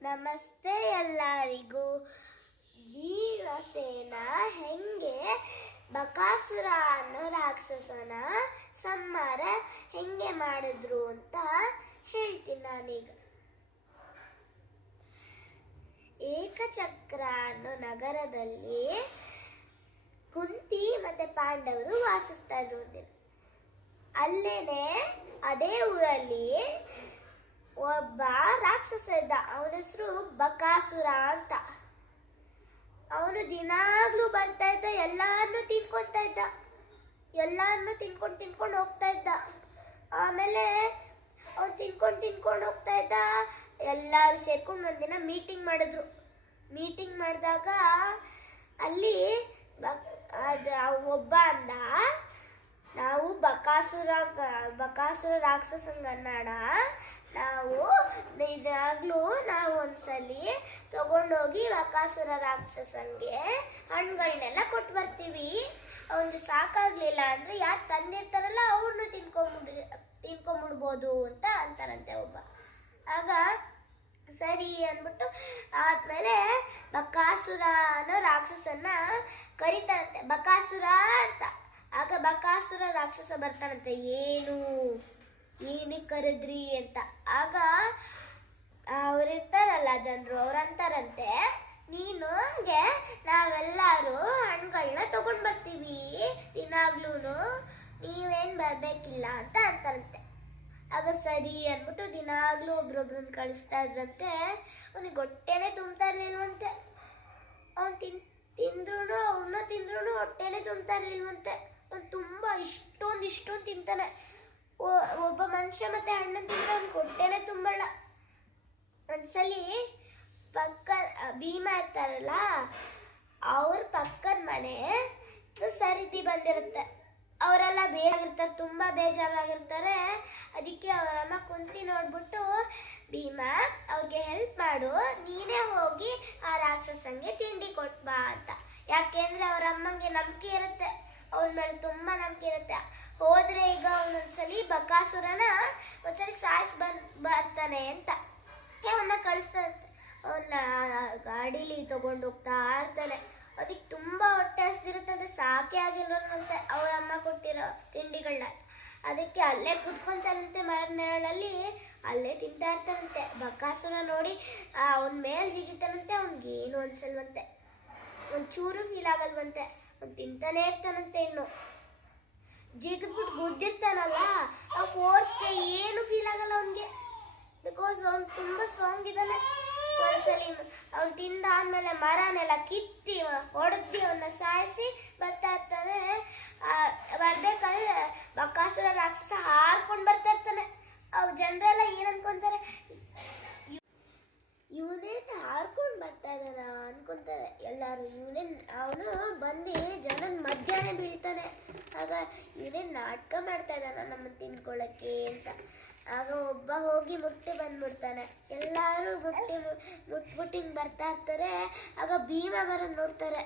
ನಮಸ್ತೆ ಎಲ್ಲರಿಗೂ. ಭೀಮಸೇನ ಹೆಂಗೆ ಬಕಾಸುರ ಅನ್ನೋ ರಾಕ್ಷಸನ ಸಂಹಾರ ಹೆಂಗೆ ಮಾಡಿದ್ರು ಅಂತ ಹೇಳ್ತೀನಿ ನಾನೀಗ. ಏಕಚಕ್ರ ಅನ್ನೋ ನಗರದಲ್ಲಿ ಕುಂತಿ ಮತ್ತೆ ಪಾಂಡವರು ವಾಸಿಸ್ತಾ ಇದ್ರು. ಅಲ್ಲೇನೆ ಅದೇ ಊರಲ್ಲಿ ಒಬ್ಬ ರಾಕ್ಷಸ ಇದ್ದ. ಅವನ ಹೆಸರು ಬಕಾಸುರ ಅಂತ. ಅವನು ದಿನಾಗ್ಲೂ ಬರ್ತಾ ಇದ್ದ, ಎಲ್ಲಾರನ್ನೂ ತಿನ್ಕೊತಾ ಇದ್ದ, ಎಲ್ಲಾರನ್ನೂ ತಿನ್ಕೊಂಡು ಹೋಗ್ತಾ ಇದ್ದ. ಆಮೇಲೆ ಅವ್ನು ತಿನ್ಕೊಂಡು ಹೋಗ್ತಾ ಇದ್ದ. ಎಲ್ಲರೂ ಸೇರ್ಕೊಂಡು ಒಂದಿನ ಮೀಟಿಂಗ್ ಮಾಡಿದ್ರು. ಮೀಟಿಂಗ್ ಮಾಡಿದಾಗ ಅಲ್ಲಿ ಒಬ್ಬ ಅಂದ, ನಾವು ಬಕಾಸುರ ರಾಕ್ಷಸಂಗನ್ನಡ ನಾವು ಒಂದ್ಸಲಿ ತಗೊಂಡೋಗಿ ಬಕಾಸುರ ರಾಕ್ಷಸಂಗೆ ಹಣ್ಣುಗಳನ್ನೆಲ್ಲ ಕೊಟ್ಟು ಬರ್ತೀವಿ. ಅವ್ನಿಗೆ ಸಾಕಾಗ್ಲಿಲ್ಲ ಅಂದ್ರೆ ಯಾರು ತಂದಿರ್ತಾರಲ್ಲ ಅವ್ರನ್ನ ತಿನ್ಕೊಂಬಿಡ್ಬೋದು ಅಂತ ಅಂತಾರಂತೆ ಒಬ್ಬ. ಆಗ ಸರಿ ಅಂದ್ಬಿಟ್ಟು ಆದ್ಮೇಲೆ ಬಕಾಸುರ ಅನ್ನೋ ರಾಕ್ಷಸನ್ನ ಕರಿತಾರಂತೆ, ಬಕಾಸುರ ಅಂತ. ಆಗ ಬಕಾಸುರ ರಾಕ್ಷಸ ಬರ್ತಾನಂತೆ, ಏನಕ್ಕೆ ಕರೆದ್ರಿ ಅಂತ. ಆಗ ಅವರಿರ್ತಾರಲ್ಲ ಜನರು, ಅವ್ರಂತಾರಂತೆ, ನೀನುಗೆ ನಾವೆಲ್ಲರೂ ಹಣ್ಣುಗಳನ್ನ ತಗೊಂಡ್ ಬರ್ತೀವಿ ದಿನಾಗ್ಲೂ, ನೀವೇನ್ ಬರ್ಬೇಕಿಲ್ಲ ಅಂತ ಅಂತಾರಂತೆ. ಆಗ ಸರಿ ಅಂದ್ಬಿಟ್ಟು ದಿನಾಗ್ಲೂ ಒಬ್ರೊಬ್ರನ್ನ ಕಳಿಸ್ತಾ ಇದ್ರಂತೆ. ಅವನಿಗೆ ಹೊಟ್ಟೆನೆ ತುಂಬ್ತಾ ಇರ್ಲಿಲ್ವಂತೆ. ಅವನು ತಿಂದ್ರು ಹೊಟ್ಟೆನೆ ತುಂಬ್ತಾ ಇರ್ಲಿಲ್ವಂತೆ. ಅವ್ನು ತುಂಬಾ ಇಷ್ಟೊಂದು ತಿಂತಾನೆ. ಒಬ್ಬ ಮನುಷ್ಯ ಮತ್ತೆ ಹಣ್ಣು ತಿಂದ್ರೆ ಅವ್ನಿಗೆ ಹೊಟ್ಟೆನೆ ತುಂಬಲ್ಲ. ಒಂದ್ಸಲಿ ಭೀಮ ಇರ್ತಾರಲ್ಲ, ಅವ್ರ ಪಕ್ಕದ ಮನೆ ಸರಿದಿ ಬಂದಿರುತ್ತೆ. ಅವರೆಲ್ಲ ಬೇಜಾಗಿರ್ತಾರೆ, ತುಂಬಾ ಬೇಜಾರಾಗಿರ್ತಾರೆ. ಅದಕ್ಕೆ ಅವರಮ್ಮ ಕುಂತಿ ನೋಡ್ಬಿಟ್ಟು, ಭೀಮ ಅವ್ರಿಗೆ ಹೆಲ್ಪ್ ಮಾಡು, ನೀನೇ ಹೋಗಿ ಆ ರಾಕ್ಷಸಂಗೆ ತಿಂಡಿ ಕೊಟ್ಬಾ ಅಂತ. ಯಾಕೆಂದ್ರೆ ಅವ್ರ ಅಮ್ಮಂಗೆ ನಂಬಿಕೆ ಇರುತ್ತೆ, ಅವನ ಮೇಲೆ ತುಂಬಾ ನಂಬಿಕೆ ಇರುತ್ತೆ. ಹೋದ್ರೆ ಈಗ ಅವನೊಂದ್ಸಲಿ ಬಕಾಸುರನ ಒಂದ್ಸಲಿ ಸಾಯಿಸಿ ಬರ್ತಾನೆ ಅಂತ ಅವನ್ನ ಕಳಿಸ್ತಾನೆ. ಅವನ್ನ ಗಾಡೀಲಿ ತಗೊಂಡು ಹೋಗ್ತಾ ಇರ್ತಾನೆ. ಅದಕ್ಕೆ ತುಂಬಾ ಹೊಟ್ಟೆ ಹಸ್ದಿರುತ್ತಂತೆ, ಸಾಕೆ ಆಗಿರೋಂತೆ ಅವ್ರ ಅಮ್ಮ ಕೊಟ್ಟಿರೋ ತಿಂಡಿಗಳನ್ನ. ಅದಕ್ಕೆ ಅಲ್ಲೇ ಕುತ್ಕೊಂತಾರಂತೆ, ಮರದ ನೆರಳಲ್ಲಿ ಅಲ್ಲೇ ತಿಂತಾ ಇರ್ತಾರಂತೆ. ಬಕಾಸುರ ನೋಡಿ ಅವನ ಮೇಲ್ ಜಿಗಿತಾನಂತೆ. ಅವ್ನಿಗೇನು ಅನ್ಸಲ್ವಂತೆ, ಒಂಚೂರು ಫೀಲ್ ಆಗಲ್ವಂತೆ. ಅವ್ನು ತಿಂತಾನೆ ಇರ್ತಾನಂತೆ. ಇನ್ನು ಜಿಗಿದ್ಬಿಟ್ಟು ಗುದ್ದಿರ್ತಾನಲ್ಲ, ಆ ಫೋರ್ಸ್ಗೆ ಏನು ಫೀಲ್ ಆಗಲ್ಲ ಅವನಿಗೆ. ಬಿಕಾಸ್ ಅವ್ನು ತುಂಬಾ ಸ್ಟ್ರಾಂಗ್ ಇದ್ದಾನೆ. ಒಂದ್ಸಲಿ ಅವ್ನು ತಿಂದಾದ್ಮೇಲೆ ಮರನೆಲ್ಲ ಕಿತ್ತಿ ಹೊಡೆದಿ ಅವನ್ನ ಸಾಯಿಸಿ ಬರ್ತಾ ಇರ್ತಾನೆ. ಬರ್ಬೇಕಾದ್ರೆ ಬಕಾಸುರ ರಾಕ್ಷಸ ಹಾರ್ಕೊಂಡು ಬರ್ತಾ ಇರ್ತಾನೆ. ಅವ್ ಜನರೆಲ್ಲ ಏನ್ ಅನ್ಕೊಂತಾರೆ, ಇವನೇನು ಹಾರ್ಕೊಂಡು ಬರ್ತಾ ಇದ್ದಾನ ಅನ್ಕೊಂತಾರೆ ಎಲ್ಲಾರು. ಅವನು ಬಂದು ಜನನ ಮಧ್ಯಾಹ್ನ ಬೀಳ್ತಾನೆ. ಆಗ ಇವನೇನು ನಾಟಕ ಮಾಡ್ತಾ ಇದ್ದಾನ ನಮ್ಮನ್ನು ತಿನ್ಕೊಳ್ಳಕ್ಕೆ ಅಂತ. ಆಗ ಒಬ್ಬ ಹೋಗಿ ಮುಟ್ಟಿ ಬಂದ್ಬಿಡ್ತಾನೆ. ಎಲ್ಲರೂ ಮುಟ್ಬಿಟ್ಟು ಬರ್ತಾ ಇರ್ತಾರೆ. ಆಗ ಭೀಮ ಬರೋದು ನೋಡ್ತಾರೆ.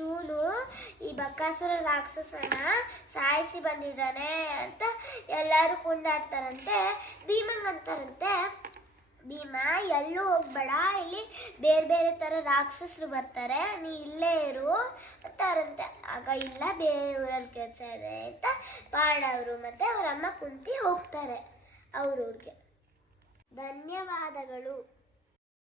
ಇವನು ಈ ಬಕಾಸುರ ರಾಕ್ಷಸನ ಸಾಯಿಸಿ ಬಂದಿದ್ದಾನೆ ಅಂತ ಎಲ್ಲರೂ ಕೊಂಡಾಡ್ತಾರಂತೆ. ಭೀಮಂಗಂತಾರಂತೆ, ಭೀಮ ಎಲ್ಲೂ ಹೋಗ್ಬೇಡ, ಇಲ್ಲಿ ಬೇರೆ ತರ ರಾಕ್ಷಸರು ಬರ್ತಾರೆ, ನೀ ಇಲ್ಲೇ ಇರು ಅಂತಾರಂತೆ. ಆಗ ಇಲ್ಲ, ಬೇರೆ ಊರಲ್ಲಿ ಕೆಲಸ ಇದೆ ಅಂತ ಪಾಂಡವರು ಮತ್ತೆ ಅವರಮ್ಮ ಕುಂತಿ ಹೋಗ್ತಾರೆ ಅವ್ರೂರಿಗೆ. ಧನ್ಯವಾದಗಳು.